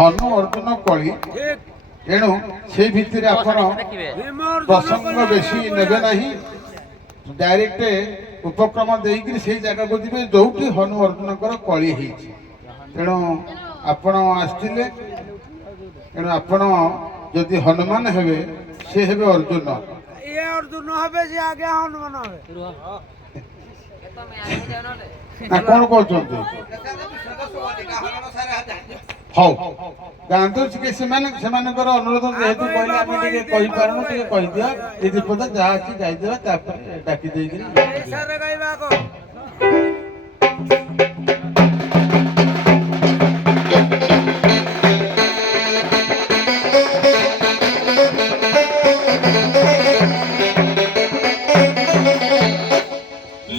ହନୁ ଅର୍ଜୁନ କଳି। ଏଣୁ ସେଇ ଭିତରେ ଆପଣ ପ୍ରସଙ୍ଗ ବେଶୀ ନେବେ ନାହିଁ, ଡାଇରେକ୍ଟ ଉପକ୍ରମ ଦେଇକିରି ସେଇ ଜାଗାକୁ ଯିବେ ଯୋଉଠି ହନୁ ଅର୍ଜୁନଙ୍କର କଳି ହେଇଛି। ତେଣୁ ଆପଣ ଆସିଥିଲେ, ତେଣୁ ଆପଣ ଯଦି ହନୁମାନ ହେବେ ସେ ହେବେ ଅର୍ଜୁନ। ये अर्जुन হবে যে আগে হনুমান হবে ନା କଣ କହୁଛନ୍ତି? ହଉ ଯାଆନ୍ତୁ ଟିକେ ସେମାନଙ୍କର ଅନୁରୋଧ ଯେହେତୁ କହିଲେ ଆମେ ଟିକେ କହିପାରୁନୁ, ଟିକେ କହିଦିଅ ଏ ବିପଦ ଯାହା ଅଛି ଯାଇଦିଅ, ତାପରେ ଡାକି ଦେଇକିରି ସାରେ ଗାଇବା କ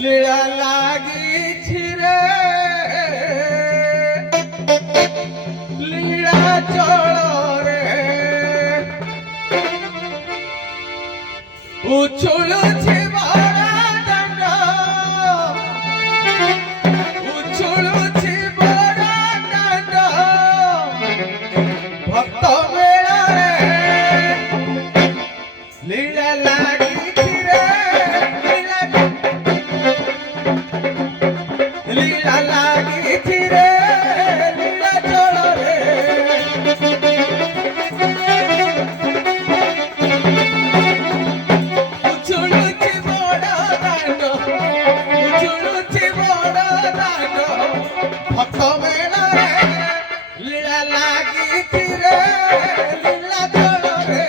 लीला लागी रे लीला चल रे उछुलुछि बड़ा दंड उछुलुछि बड़ा दंड भक्त मेला रे लीला लागी लीला लागी रे लीला चल रे उछुलुछि बड़ा दांड उछुलुछि बड़ा दांड भक्त मेला रे लीला लागी रे लीला चल रे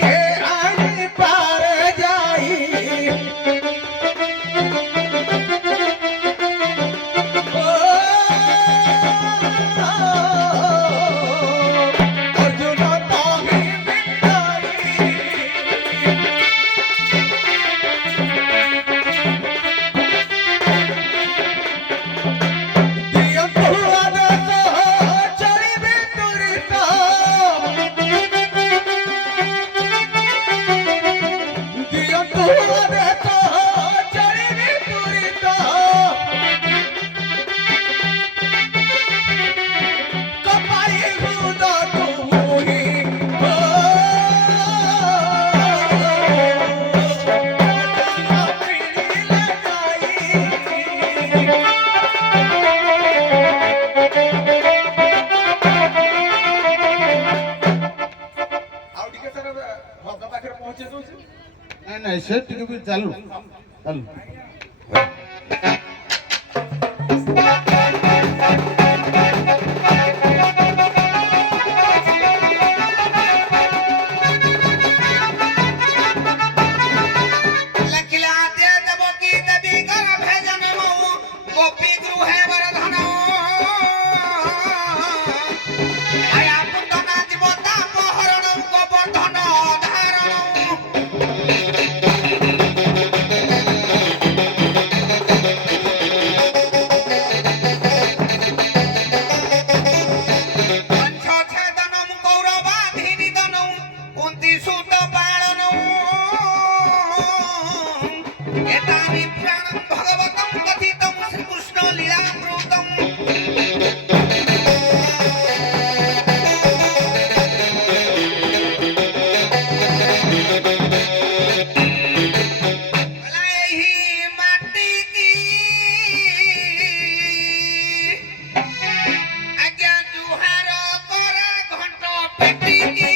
কে আনি পারে যাই অর্জুন তাহি বিন্দাই দিয়ন্তু আদেশ চলিবে তুরিত দিয়ন্তু আদেশ চলিবে তুরিত কপাই হুদ তুহি ଆଉ ଟିକେ ସାର୍ ଭଗ ପାଖରେ ପହଞ୍ଚେଇ ଦଉଛି ନାଇଁ ନାଇଁ ସେ ଟିକେ ବି ଚାଲୁ ଚାଲୁ लखिला दे देवकी देवी कर भेजन मऊ गोपी गृहे वरधन आया पुतना जीवता मोहरण गोवर्धन धारण पंचछेदनम कौरवाधिनिधनम कुंती सुत पालनम एतानि प्राणं भगवतं कथितं श्रीकृष्ण लीलामृतम् लैहि माटी की आज्ञा जुहार कर घंट पेटी की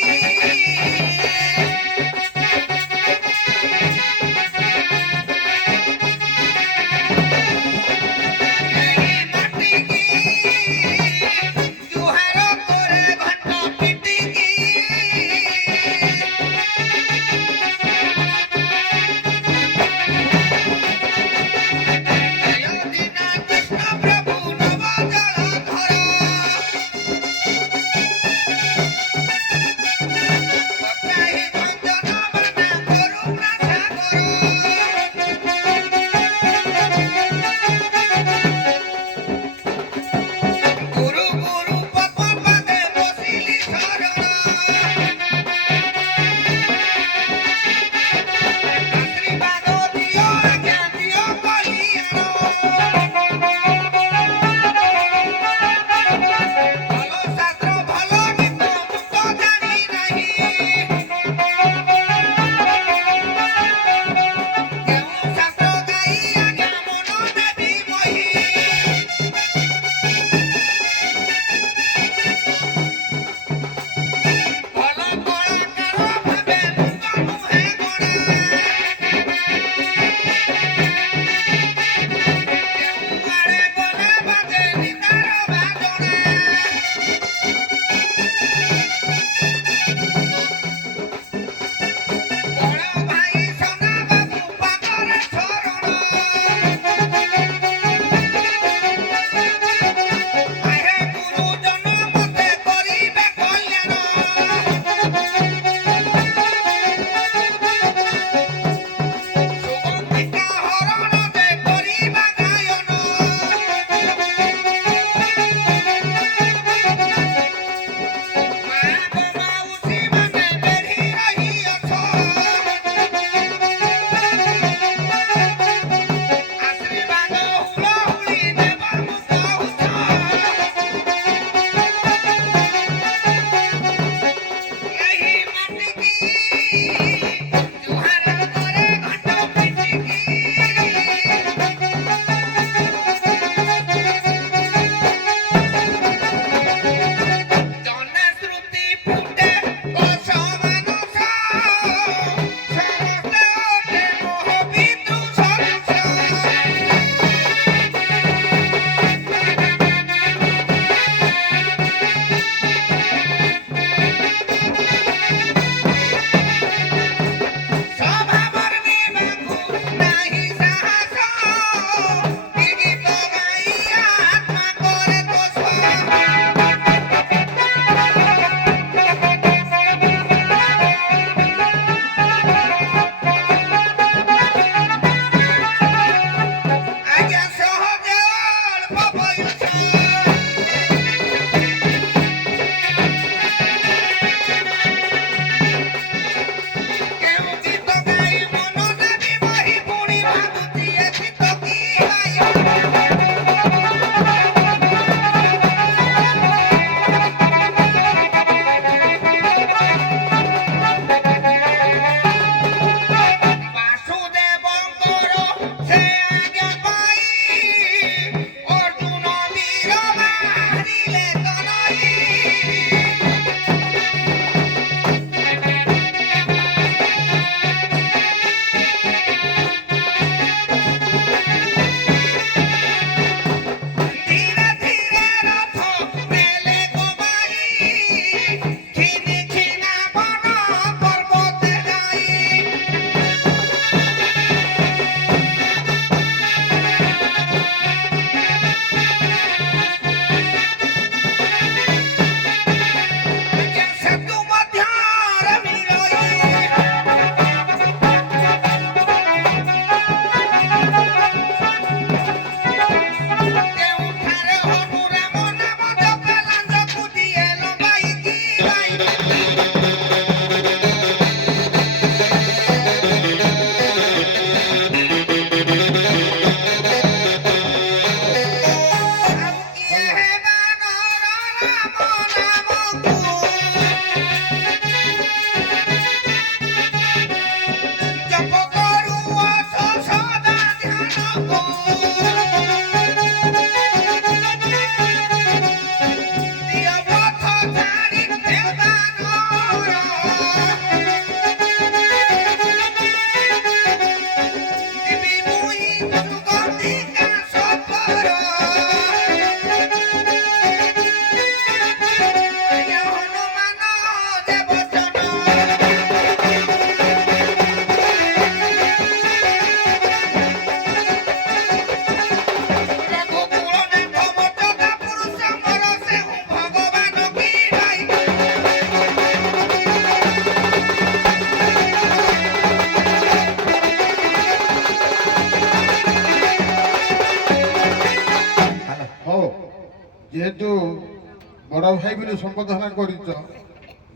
বড় ভাই বলে সম্বোধনা করিছ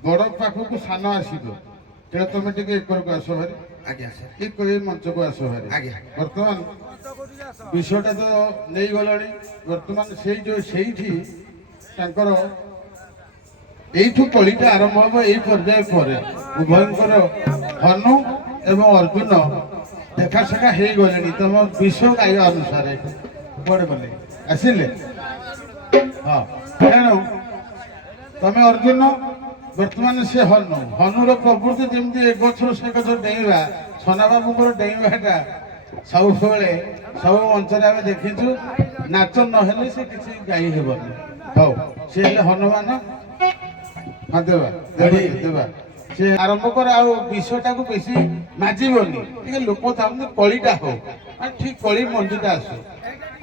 বড় পাখক সান আসিব তেমন তুমি টিকে একরকু আস ভারি আজ্ঞা স্যার ঠিক করে মঞ্চকু আস ভারি আজ্ঞা বর্তমান বিষয়টা তো নেই গলানি বর্তমান সেই যে সেইটি তাঙ্কর এইঠু কলিটা আরম্ভ হব এই পর্যায়ে পরে উভয়ঙ্কর হনু এবং অর্জুন দেখা শেখা হয়ে গলেনি তম বিষ গাଇବା অনুসারে পড়ে বলে আসিলে হ্যাঁ তেণু তুমি অর্জুন বর্তমান সে হনু হনুর প্রবৃত্তি যেমনি এক গছর সে গছ ডেইবা সোনা বাবুଙ୍କର ଡେଇଁବାଟା ସବୁବେଳେ ସବୁ ମଞ୍ଚରେ ଆମେ ଦେଖିଛୁ ନାଚ ନହେଲେ ସେ କିଛି ଗାଇ ହେବନି ହଉ ସେ ହେଲେ ହନୁମାନ ହଁ ଦେବା ଦେବା ସେ ଆରମ୍ଭ କର ଆଉ ବିଷଟାକୁ ବେଶୀ ମାଜିବନି ଟିକେ ଲୋକ ଚାହୁଁଛନ୍ତି କଳିଟା ହଉ ମାନେ ଠିକ କଳି ମଞ୍ଜିଟା ଆସୁ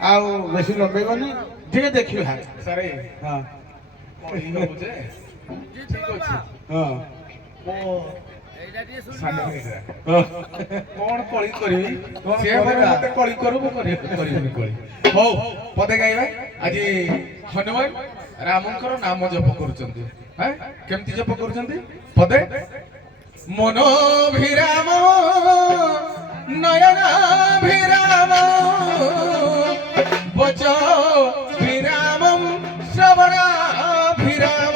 ଆଉ ବେଶୀ ଲମ୍ବେଇବନି ଟିକେ ଦେଖିବା ସାରେ ହଁ କଳି ହବୁ ଯେ ଠିକ ଅଛି ହଁ ମୋ ଏଇଟା ଟିକେ ଶୁଣ ସାନ ଭାଇଟା କଣ କଳି କରିବି ସିଏ ମତେ କଳି କରୁ ମୁଁ କରିବିନି କଳି ହଉ ପଦେ ଗାଇବା ଆଜି ହନୁମାନ ରାମଙ୍କର ନାମ ଜପ କରୁଛନ୍ତି କେମିତି ଜପ କରୁଛନ୍ତି ପଦେ ମନୋଭିରାମ ନୟନାଭିରାମ ବଚ ବିରାମಂ ଶ୍ରବଣାଭିରାମ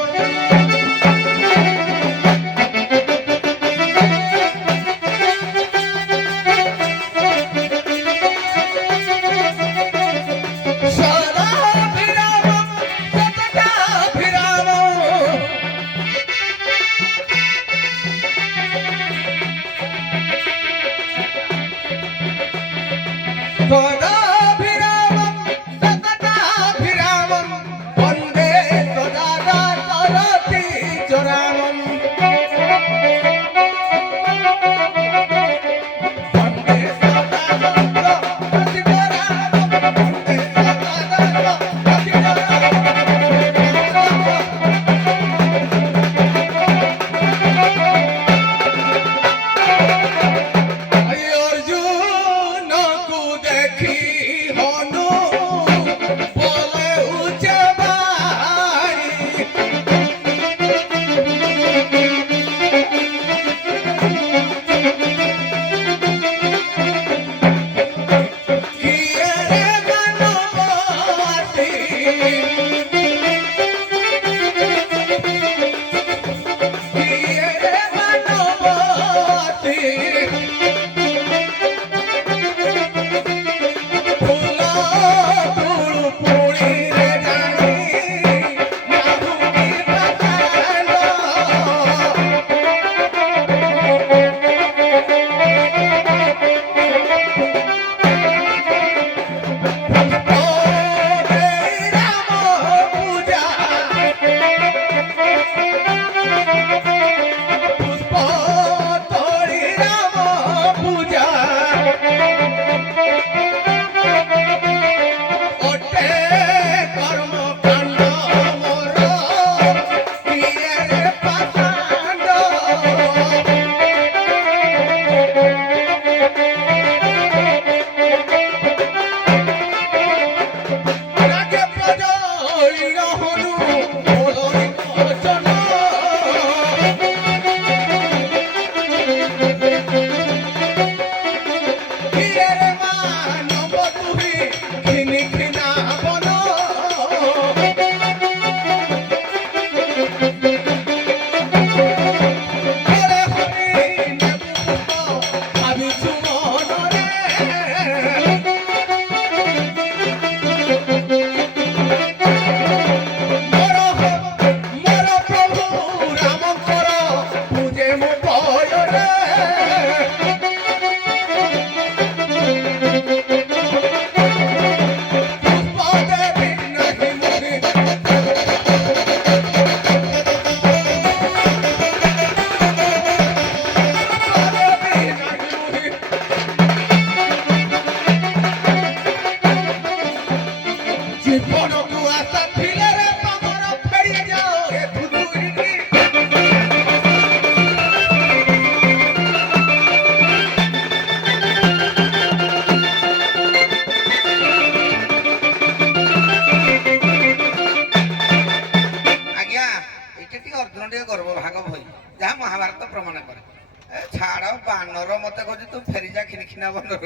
ଛାଡ଼ ବାନର ମତେ କହୁଛି ତୁ ଫେରିଯା ଖିଣିଖିନା ବାନର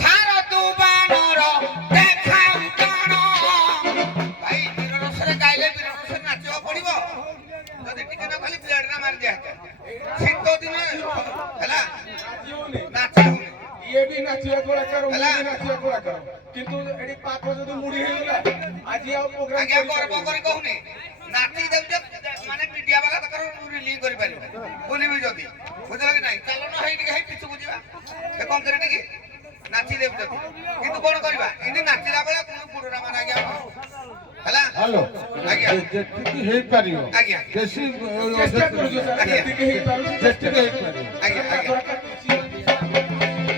ଛାଡ଼ ତୁ ବାନର ଦେଖାଉ କଣ ଭାଇ ବୀର ରସରେ ଗାଇଲେ ବୀର ରସରେ ନାଚିବାକୁ ପଡିବ ଯଦି ଟିକେ ନା ଖାଲି ବ୍ଲେଡ୍ ନା ମାରି ଦିଆ ଶୀତ ଦିନ ହେଲା ନାଚି ହଉନି ଇଏ ବି ନାଚିବା କଳାକାର ମୁଁ ହେଲା। ବି ନାଚିବା କଳାକାର କିନ୍ତୁ ଏଠି ପାପ ଯଦି ମୁଡି ହେଇଗଲା ଆଜି ଆଉ ପ୍ରୋଗ୍ରାମ ଆଜ୍ଞା ଗର୍ବ କରି କହୁନି ନାଚି ଦେଉଛେ ମାନେ ମିଡିଆ ବାଲା ତାଙ୍କର ରିଲିଜ କରିପାରିବେ ବୁଲିବି ଯଦି ବୁଝିଲ କି ନାହିଁ ଚାଲନ ହେଇ ଟିକେ ହେଇ ପିଛୁକୁ ଯିବା ଏ କଙ୍କରେ ଟିକେ ନାଚି ଦେଉଛନ୍ତି କିନ୍ତୁ କଣ କରିବା ଏମିତି ନାଚିଲା ବେଳେ কোনো ପୁରୁଣା ମାନେ ଆଜ୍ଞା ହେଲା ହ୍ୟାଲୋ ଆଜ୍ଞା ଯେତିକି ହେଇପାରିବ ଆଜ୍ଞା ବେଶୀ ଚେଷ୍ଟା କରୁଛୁ ସାର୍ ଆଜ୍ଞା। ଯେତିକି ହେଇପାରୁଛି ଯେତିକି ହେଇପାରିବ ଆଜ୍ଞା ଆଜ୍ଞା ଦରକାର ଅଛି।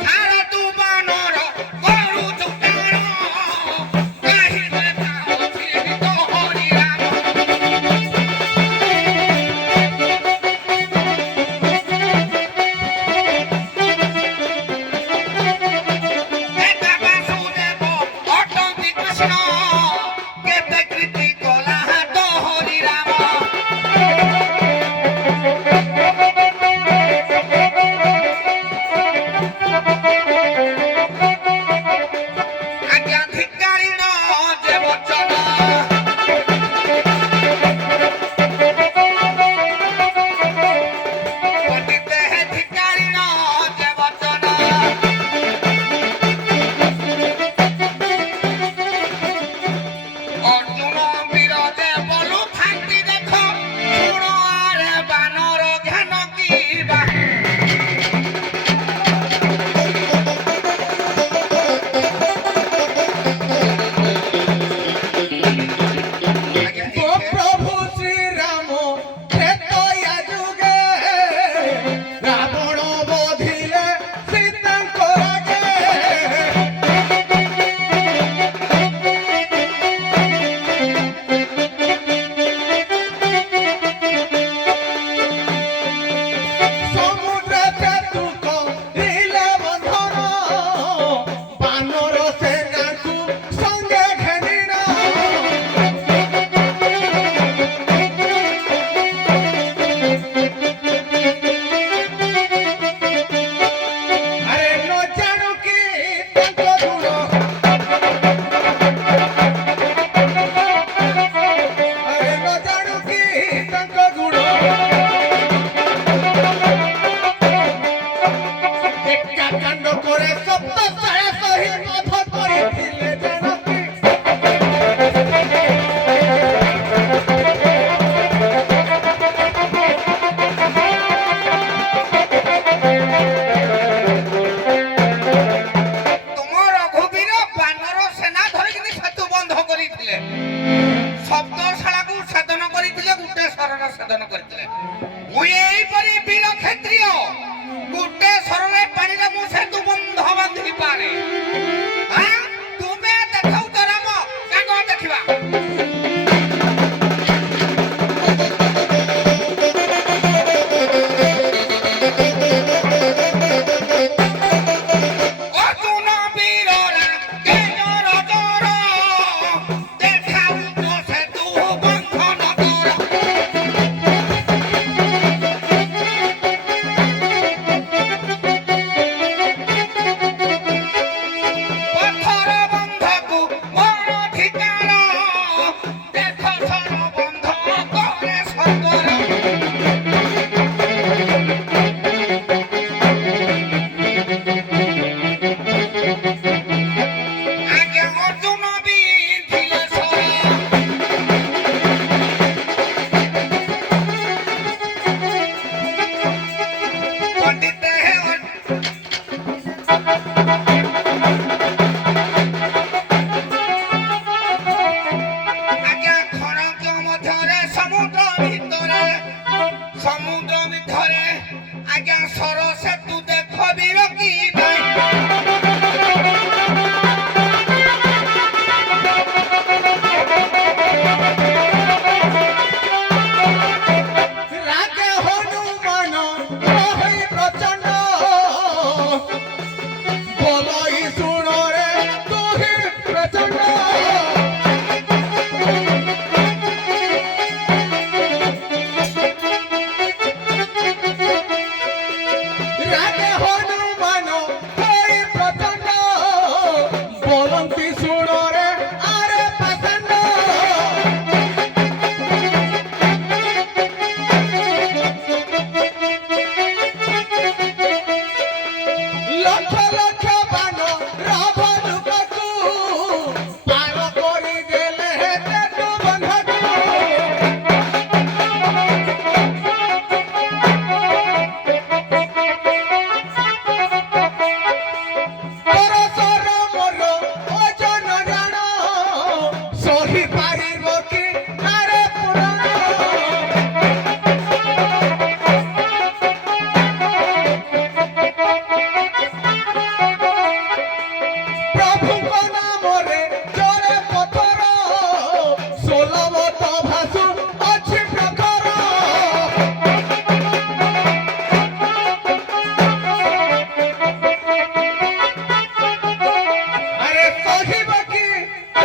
ଛାଡ଼ ତୁ ବାନର କରୁଛୁ ଟାଣ କାହିଁରେ ଯାଉଛି ତୋ ହରିରାମ ଏକା ବାସୁଦେବ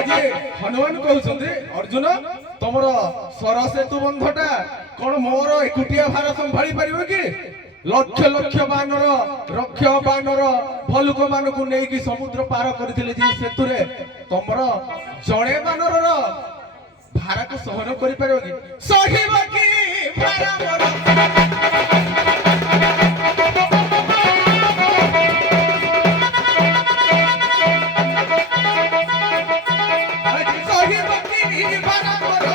ଆଜି ହନୁମାନ କହୁଛନ୍ତି ଅର୍ଜୁନ ତମର ସରସେତୁ ବନ୍ଧଟା କଣ ମୋର ଏକୁଟିଆ ଭାର ସମ୍ଭାଳି ପାରିବ କି? ଲକ୍ଷ ଲକ୍ଷ ବାନର ରକ୍ଷ ବାନର ଭଲୁକ ମାନଙ୍କୁ ନେଇକି ସମୁଦ୍ର ପାର କରିଥିଲେ ଯେ ସେତୁରେ ତମର ଜଣେ ବାନରର ଭାରାକୁ ସହନ କରିପାରିବ କି? ସହିବ କି ଭାର ମୋର? ସହିବ କି ଭାର ମୋର?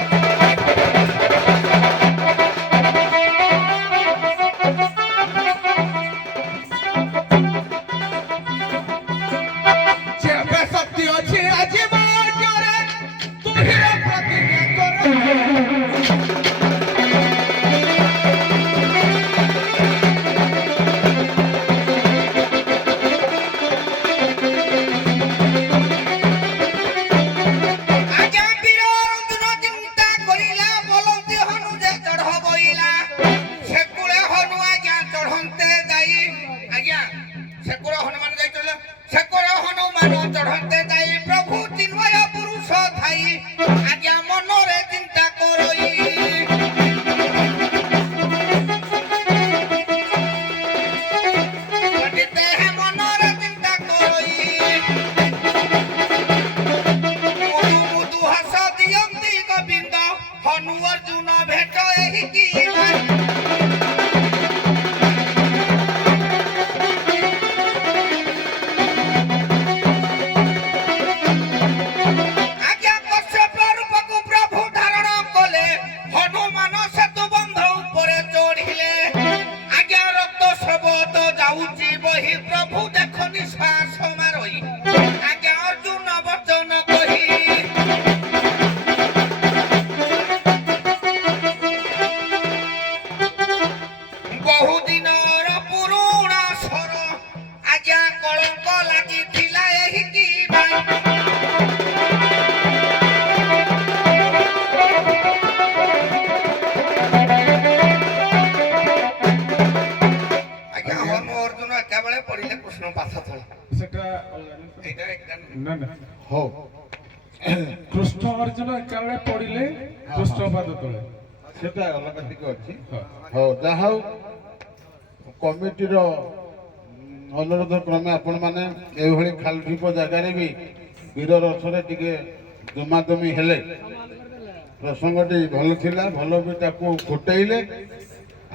ଯେବେ ଶକ୍ତି ଅଛି ଆଜି ମୋ ଅଣ୍ଟାରେ, ତୁହିର ପ୍ରତିଜ୍ଞା କର। ଆଜ୍ଞା ବୀର ଅର୍ଜୁନ ଚିନ୍ତା କରିଲା ବୋଲନ୍ତି ହନୁ ଯେ ଚଢ ବଇଲା ସେକୁଳେ ହନୁ ଆଜ୍ଞା ଚଢନ୍ତେ ଯାଇ ଆଜ୍ଞା ସେକୁଳେ ହନୁମାନ ଯାଇ ଚଢିଲେ ସେକୁଳେ ହନୁମାନ ଚଢନ୍ତେ ଯାଇ ପ୍ରଭୁ ଚିନ୍ମୟ ପୁରୁଷ ଥାଇ ଆଜ୍ଞା ମନରେ ଚିନ୍ତା କରଇ ପଣ୍ଡିତେ ମନରେ ଚିନ୍ତା କରଇ ମୁଦୁ ମୁଦୁ ହସ ଦିଅନ୍ତି ଗୋବିନ୍ଦ ହନୁ ଅର୍ଜୁନ ଭେଟ ଏହିକି ଆଜ୍ଞା କଶ୍ୟପ ରୂପକୁ ପ୍ରଭୁ ଧାରଣ କଲେ ହନୁମାନ ସେତୁ ବନ୍ଧ ଉପରେ ଚଢିଲେ ଆଜ୍ଞା ରକ୍ତ ସ୍ରବତ ଯାଉଛି ବହି ପ୍ରଭୁ ଦେଖ ନିଶ୍ୱାସ ମାରଇ ଆଜ୍ଞା ଅର୍ଜୁନ ବଚନ କହି ବହୁ ଦିନର ପୁରୁଣା ସ୍ୱର ଆଜ୍ଞା କଳଙ୍କ ଲାଗିଥିଲା ଏହିକି ଭାଇ ଆଜ୍ଞା ହନୁ ଅର୍ଜୁନ ଏକାବେଳେ ପଡିଲେ କୃଷ୍ଣ ପାଶ ତଳେ ସେଟା ଅଲଗା ଜିନିଷ। ଏଇଟା ଏକା ନା ନା ହଉ କୃଷ୍ଣ ଅର୍ଜୁନ ଏକାବେଳେ ପଡିଲେ କୃଷ୍ଣ ପାଦ ତଳେ। ସେଟା ଅଲଗା ଟିକେ ଅଛି। ହଁ। ହଉ ଯାହା ହଉ କମିଟିର ଅନୁରୋଧ କ୍ରମେ ଆପଣମାନେ ଏଇଭଳି ଖାଲଢିପ ଜାଗାରେ ବି ବୀର ରଥରେ ଟିକେ ଜମାଜମି ହେଲେ ପ୍ରସଙ୍ଗଟି ଭଲ ଥିଲା, ଭଲ ବି ତାକୁ ଫୁଟେଇଲେ।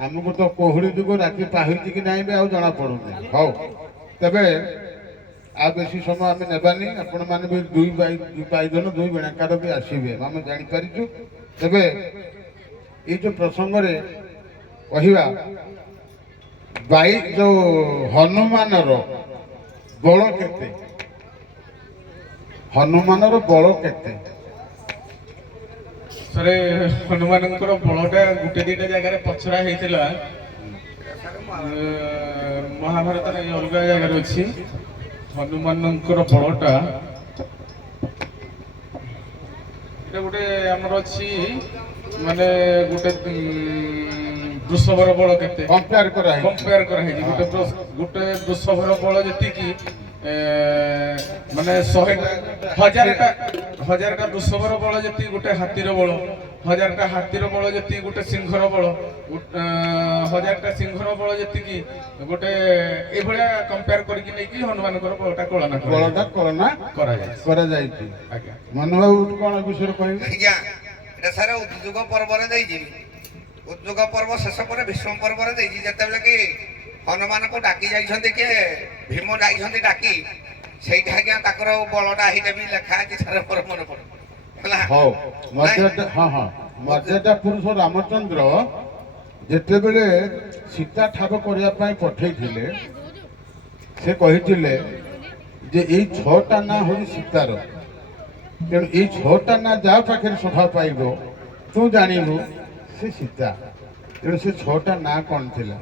ଆମକୁ ତ କୋହୁଡ଼ି ଯୁଗ ରାତି ପାହିଛି କି ନାହିଁ ବି ଆଉ ଜଣା ପଡୁନି। ହଉ ତେବେ ଆଉ ବେଶୀ ସମୟ ଆମେ ନେବାନି, ଆପଣମାନେ ବି ଦୁଇ ପାଇଦନ ଦୁଇ ବେଣାକାର ବି ଆସିବେ ଆମେ ଜାଣିପାରିଛୁ। ତେବେ ଏଇ ଯୋଉ ପ୍ରସଙ୍ଗରେ କହିବା ଯୋଉ ହନୁମାନର ବଳ କେତେ, ହନୁମାନର ବଳ କେତେ? ଥରେ ହନୁମାନଙ୍କର ବଳଟା ଗୋଟେ ଦିଟା ଜାଗାରେ ପଛରା ହେଇଥିଲା। ମହାଭାରତରେ ଏଇ ଅଲଗା ଜାଗାରେ ଅଛି। ହନୁମାନଙ୍କର ବଳଟା ଏଇଟା ଗୋଟେ ଆମର ଅଛି, ମାନେ ଗୋଟେ ବୃଷଭର ବଳ କେତେ କମ୍ପେୟାର କରାହେଇଛି। କମ୍ପେୟାର କରାହେଇଛି। ଗୋଟେ ବୃଷଭର ବଳ ଯେତିକି ମାନେ 1000ଟା ବୃଷଭର ବଳ ଯେତିକି ଗୋଟେ ହାତୀର ବଳ, 1000ଟା ହାତୀର ବଳ ଯେତିକି ଗୋଟେ ସିଂହର ବଳ, 1000ଟା ସିଂହର ବଳ ଯେତିକି ଗୋଟେ ଏଇଭଳିଆ କମ୍ପେୟାର କରିକି ନେଇକି ହନୁମାନଙ୍କର ବଳଟା କଳନା କରାଯାଇଛି। ଆଜ୍ଞା ମନୋବାବୁ କଣ ଏ ବିଷୟରେ କହିବେ? ଆଜ୍ଞା ଏଟା ସାରା ଉଦ୍ଯୋଗ ପର୍ବରେ ଦେଇଛି। ଉଦ୍ଯୋଗ ପର୍ବ ଶେଷ ପରେ ଭୀଷ୍ମ ପର୍ବରେ ଦେଇଛି। ଯେତେବେଳେ କି ହନୁମାନଙ୍କୁ ଡାକି ଯାଇଛନ୍ତି କିଏ ଭୀମ ଯାଇଛନ୍ତି ଡାକି, ସେଇଟା ଆଜ୍ଞା ତାଙ୍କର ବଳଟା ହେଇଟା ବି ଲେଖା ଅଛି ସାରା ମୋର ମନେ ପଡେ ହେଲା। ହଉ ମର୍ଯ୍ୟାଦା ପୁରୁଷ ରାମଚନ୍ଦ୍ର ଯେତେବେଳେ ସୀତା ଠାବ କରିବା ପାଇଁ ପଠେଇଥିଲେ, ସେ କହିଥିଲେ ଯେ ଏଇ 6ଟା ନାଁ ହଉଛି ସୀତାର, ତେଣୁ ଏଇ 6ଟା ନାଁ ଯାହା ପାଖରେ ସଭା ପାଇବ ତୁ ଜାଣିବୁ ସେ ସୀତା। ତେଣୁ ସେ 6ଟା ନାଁ କଣ ଥିଲା?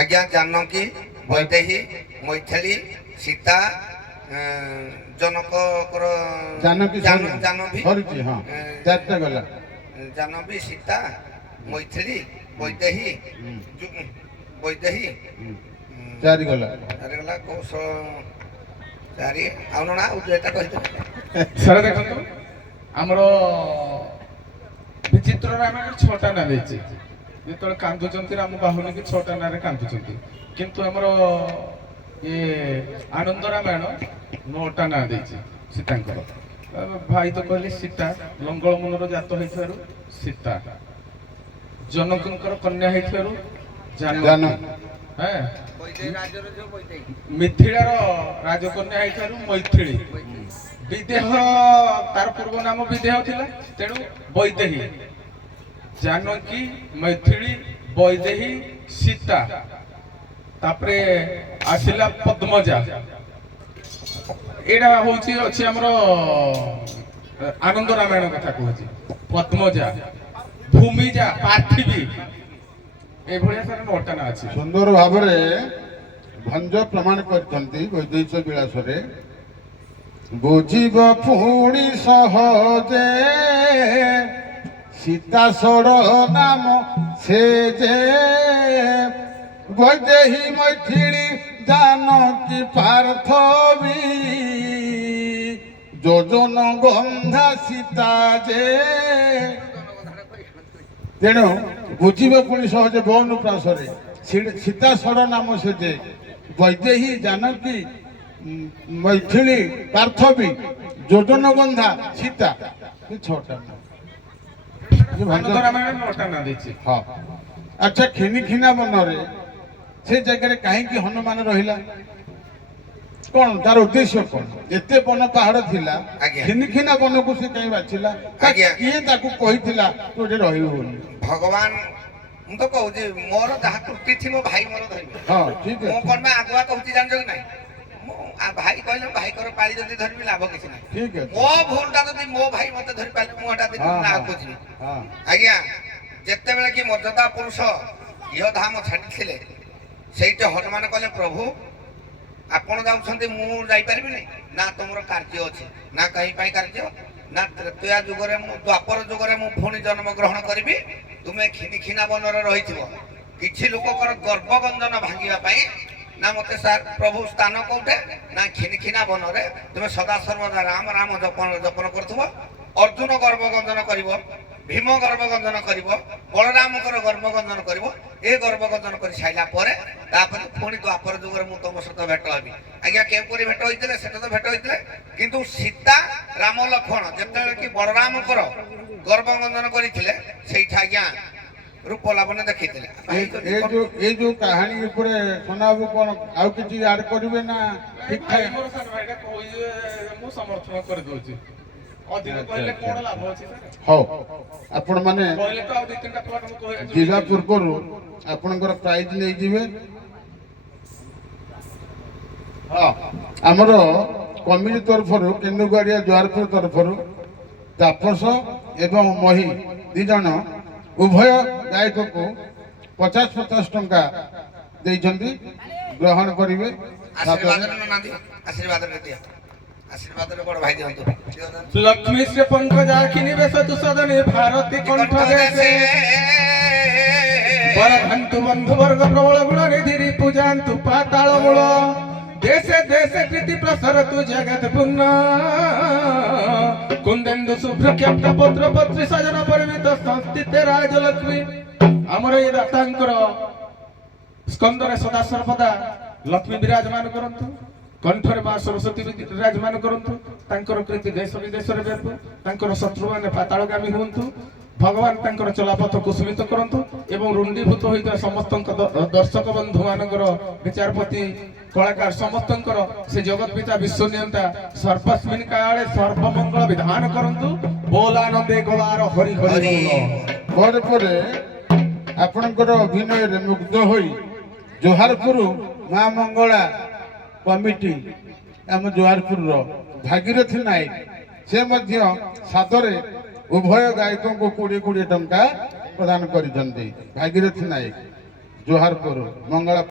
ଆଜ୍ଞା ଜାନକୀ, ବୈଦେହୀ, ମୈଥିଳୀ, ସୀତା, ଜନକଙ୍କର ଜାନକୀ ଜାନବୀ, ସରିଛି। ହଁ 4ଟା ଗଲା। ଜାନବୀ, ସୀତା, ମୈଥିଳୀ, ବୈଦେହୀ, 4 ଗଲା। ଗଲା କୌଶ 4 ଆଉ ନା ଆଉ 2ଟା କହିଦେବେ। ସାରା ଦେଖନ୍ତୁ ଆମର ବିଚିତ୍ର ରାମାୟଣ 6ଟା ନାଁ ଦେଇଛି। ଯେତେବେଳେ କାନ୍ଦୁଛନ୍ତି ରାମ ବାହୁନିକି 6ଟା ନାଁରେ କାନ୍ଦୁଛନ୍ତି, କିନ୍ତୁ ଆମର ଇଏ ଆନନ୍ଦ ରାମାୟଣ 9ଟା ନାଁ ଦେଇଛି ସୀତାଙ୍କର। ଭାଇ ତ କହିଲେ ସୀତା ଲଙ୍ଗଳ ମୂଳର ଜାତ ହେଇଥିବାରୁ ସୀତା, ଜନକଙ୍କର କନ୍ୟା ହେଇଥିବାରୁ ଜାନକୀ, ହଁ ମିଥିଳାର ରାଜକନ୍ୟା ହେଇଥିବାରୁ ମୈଥିଳୀ, ବିଦେହ ତାର ପୂର୍ବ ନାମ ବିଦେହ ଥିଲା ତେଣୁ ବୈଦେହୀ, ଜାନକୀ, ମୈଥିଳୀ, ବୈଦେହୀ, ସୀତା, ତାପରେ ଆସିଲା ପଦ୍ମଜା। ଏଇଟା ହଉଛି ଅଛି ଆମର ଆନନ୍ଦ ରାମାୟଣ କଥା କହୁଛି। ପଦ୍ମଜା, ଭୂମିଜା, ପାର୍ଥିବୀ, ଏଭଳିଆ ସାର 9ଟା ନାଁ ଅଛି। ସୁନ୍ଦର ଭାବରେ ଭଞ୍ଜ ପ୍ରମାଣ କରିଛନ୍ତି ବୈଦେଶ ବିଳାସରେ। ବୁଝିବ ପୁଣି ସହଜେ ସୀତା ଷୋଡ଼ ନାମ ସେ ଯେ, ବୈଦେହୀ ମୈଥିଳୀ ଜାନକୀ ପାର୍ଥବୀ, ଯୋଜନ ଗନ୍ଧା ସୀତା ଯେ। ତେଣୁ ବୁଝିବ ପୁଣି ସହଜେ ବନୁପ୍ରାସରେ ସୀତା ଷୋଡ଼ ନାମ ସେ ଯେ, ବୈଦେହୀ ଜାନକୀ ମୈଥିଳୀ ପାର୍ଥବୀ, ଯୋଜନ ଗନ୍ଧା ସୀତା, 6ଟା ନାମ। ଆନନ୍ଦ ରାମାୟଣ 9ଟା ନାଁ ଦେଇଛି। ହଁ, ଆଚ୍ଛା ଖିନିଖିନା ବନରେ ସେ ଜାଗାରେ କାହିଁକି ହନୁମାନ ରହିଲା? କଣ ତାର ଉଦ୍ଦେଶ୍ୟ କଣ? ଏତେ ବନ ପାହାଡ ଥିଲା, ଆଜ୍ଞା। ଖିନିଖିନା ବନକୁ ସେ କାହିଁ ବାଛିଲା? ଆଜ୍ଞା। କିଏ ତାକୁ କହିଥିଲା ତୁ ଏଠି ରହିବୁ ବୋଲି? ଭଗବାନ, ମୁଁ ତ କହୁଛି ମୋର ଯାହା ତ୍ରୁଟି ଥିବ ଭାଇ ମୋର ଧରିବ। ହଁ ଠିକ ମୁଁ ଅଛି, କଣ ପାଇଁ ଆଗୁଆ କହୁଛି ଜାଣିଛ କି ନାହିଁ? ମୁଁ ଭାଇ କହିଲେ ଭାଇଙ୍କର ପାଳି ଯଦି ଧରିବି ଲାଭ କିଛି ନାହିଁ। ଠିକ ଅଛି। ମୋ ଭୁଲଟା ଯଦି ମୋ ଭାଇ ମତେ ଧରି ପାରିଲେ ମୁଁ ଏଟା ହଁ, ଆଗକୁ ଯିବି। ହଁ ଆଜ୍ଞା, ଯେତେବେଳେ କି ମର୍ଯ୍ୟାଦା ପୁରୁଷ ଇହ ଧାମ ଛାଡ଼ିଥିଲେ, ସେଇଠି ହନୁମାନ କହିଲେ ପ୍ରଭୁ ଆପଣ ଯାଉଛନ୍ତି ମୁଁ ଯାଇପାରିବିନି? ନା ତମର କାର୍ଯ୍ୟ ଅଛି। ନା କାହିଁ ପାଇଁ କାର୍ଯ୍ୟ? ନା ତ୍ରେତୟା ଯୁଗରେ ମୁଁ ଦ୍ୱାପର ଯୁଗରେ ମୁଁ ପୁଣି ଜନ୍ମ ଗ୍ରହଣ କରିବି, ତୁମେ ଖିନିଖିନା ବନରେ ରହିଥିବ। କିଛି ଲୋକଙ୍କର ଗର୍ଭଗଞ୍ଜନ ଭାଙ୍ଗିବା ପାଇଁ ନା ମତେ ସାର୍ ପ୍ରଭୁ ସ୍ଥାନ କୋଉଠେ? ନା ଖିନିଖିନା ବନରେ ତୁମେ ସଦା ସର୍ବଦା ରାମ ରାମ ଜପନ କରୁଥିବ। ଅର୍ଜୁନ ଗର୍ଭଗଞ୍ଜନ କରିବ, ଭୀମ ଗର୍ଭଗଞ୍ଜନ କରିବ, ବଳରାମଙ୍କର ଗର୍ଭଗଞ୍ଜନ କରିବ। ଏ ଗର୍ଭଗଞ୍ଜନ କରି ସାରିଲା ପରେ ତାପରେ ପୁଣି ଦ୍ୱାପର ଯୁଗରେ ମୁଁ ତମ ସହିତ ଭେଟ ହେବି। ଆଜ୍ଞା କେଉଁପରି ଭେଟ ହୋଇଥିଲେ? ସେଟା ତ ଭେଟ ହୋଇଥିଲେ, କିନ୍ତୁ ସୀତା ରାମ ଲକ୍ଷ୍ମଣ ଯେତେବେଳେ କି ବଳରାମଙ୍କର ଗର୍ଭଗଞ୍ଜନ କରିଥିଲେ ସେଇଠି ଆଜ୍ଞା ରୂପ ଲାବଣ୍ୟ ଦେଖେଇଥିଲେ। এই যে কাহিনী উপরে শোনাবো, কোন ଆଉ କିଛି ଆଡ କରିବେ ନା ଠିକ ଭାଇ ଠାକ? ମୋର ସାନ ଭାଇଟା କହୁଛି, ମୁଁ ସମର୍ଥନ କରିଦଉଛି। ଅଧିକ କହିଲେ କଣ ଲାଭ ଅଛି ସାର୍? ହଉ, ଆପଣ ମାନେ କହିଲେ ତ ଆଉ 2-3ଟା ପ୍ଲଟ ମୁଁ କହିବି। ଯିବା ପୂର୍ବରୁ ଆପଣଙ୍କର ପ୍ରାଇଜ ନେଇଯିବେ। ହଁ, ଆମର କମିଟି ତରଫରୁ କେନ୍ଦୁଗାଡ଼ିଆ ଜୁଆରପୁର ତରଫରୁ ତାପସ ଏବଂ ମହି 2 ଜଣ ଉଭୟ ଗାୟକକୁ 50-50 ଟଙ୍କା ଦେଇଛନ୍ତି, ଗ୍ରହଣ କରିବେ। ଆଶୀର୍ବାଦରେ ନନା ଦିଅ, ଆଶୀର୍ବାଦରେ ଦିଅ, ଆଶୀର୍ବାଦରେ ବଡ ଭାଇ ଦିଅନ୍ତୁ। ଲକ୍ଷ୍ମୀ ଶ୍ରୀ ପଙ୍କଜାଖିନି ବେଶ ତୁସଦନେ ଭାରତୀ କଣ୍ଠ ଦେଶେ, ବରଧନ୍ତୁ ବନ୍ଧୁ ବର୍ଗ ପ୍ରବଳ ଗୁଣ ନିଧିରି ପୂଜାନ୍ତୁ ପାତାଳ ମୂଳ, ଦେଶେ ଦେଶେ କୀର୍ତ୍ତି ପ୍ରସାର ତୁ ଜଗତ ପୂର୍ଣ୍ଣ, କୁନ୍ଦେନ୍ଦୁ ଶୁଭ୍ର କ୍ଷେପ୍ତ ପତ୍ର ପତ୍ରୀ ସଜନ ପରିମିତ ସଂସ୍ଥିତେ ରାଜଲକ୍ଷ୍ମୀ। ଆମର ଏଇ ଦାତାଙ୍କର ସ୍କନ୍ଦରେ ସଦା ସର୍ବଦା ଲକ୍ଷ୍ମୀ ବିରାଜମାନ କରନ୍ତୁ, କଣ୍ଠରେ ମା ସରସ୍ୱତୀ ବିରାଜମାନ କରନ୍ତୁ, ତାଙ୍କର କୀର୍ତ୍ତି ଦେଶ ବିଦେଶରେ ବ୍ୟାପୁ, ତାଙ୍କର ଶତ୍ରୁମାନେ ପାତାଳଗାମୀ ହୁଅନ୍ତୁ, ଭଗବାନ ତାଙ୍କର ଚଲାପଥ କୁଶଳିତ କରନ୍ତୁ ଏବଂ ରୁଣ୍ଡୀଭୂତ ହୋଇଥିବା ସମସ୍ତଙ୍କ ଦର୍ଶକ ବନ୍ଧୁ ମାନଙ୍କର, ବିଚାରପତି କଳାକାର ସମସ୍ତଙ୍କର ସେ ଜଗତ ପିତା ବିଶ୍ୱ ନିୟନ୍ତା ସର୍ବସ୍ମିନ୍ କାଳେ ସର୍ବମଙ୍ଗଳ ବିଧାନ କରନ୍ତୁ। ବୋଲାନନ୍ଦେ ଗୋଳାର ହରି ହରି ବୋଲ। ପରେ ପରେ ଆପଣଙ୍କର ଅଭିନୟରେ ମୁଗ୍ଧ ହୋଇ ଜୋହାରପୁର ମା ମଙ୍ଗଳା କମିଟି ଆମ ଜୋହାରପୁରର ଭାଗୀରଥୀ ନାୟକ ସେ ମଧ୍ୟ ସାଦରେ ଉଭୟ ଗାୟକଙ୍କୁ 20-20 ଟଙ୍କା ପ୍ରଦାନ କରିଛନ୍ତି। ଭାଗୀରଥୀ ନାୟକ ଜୋହାରପୁର ମଙ୍ଗଳା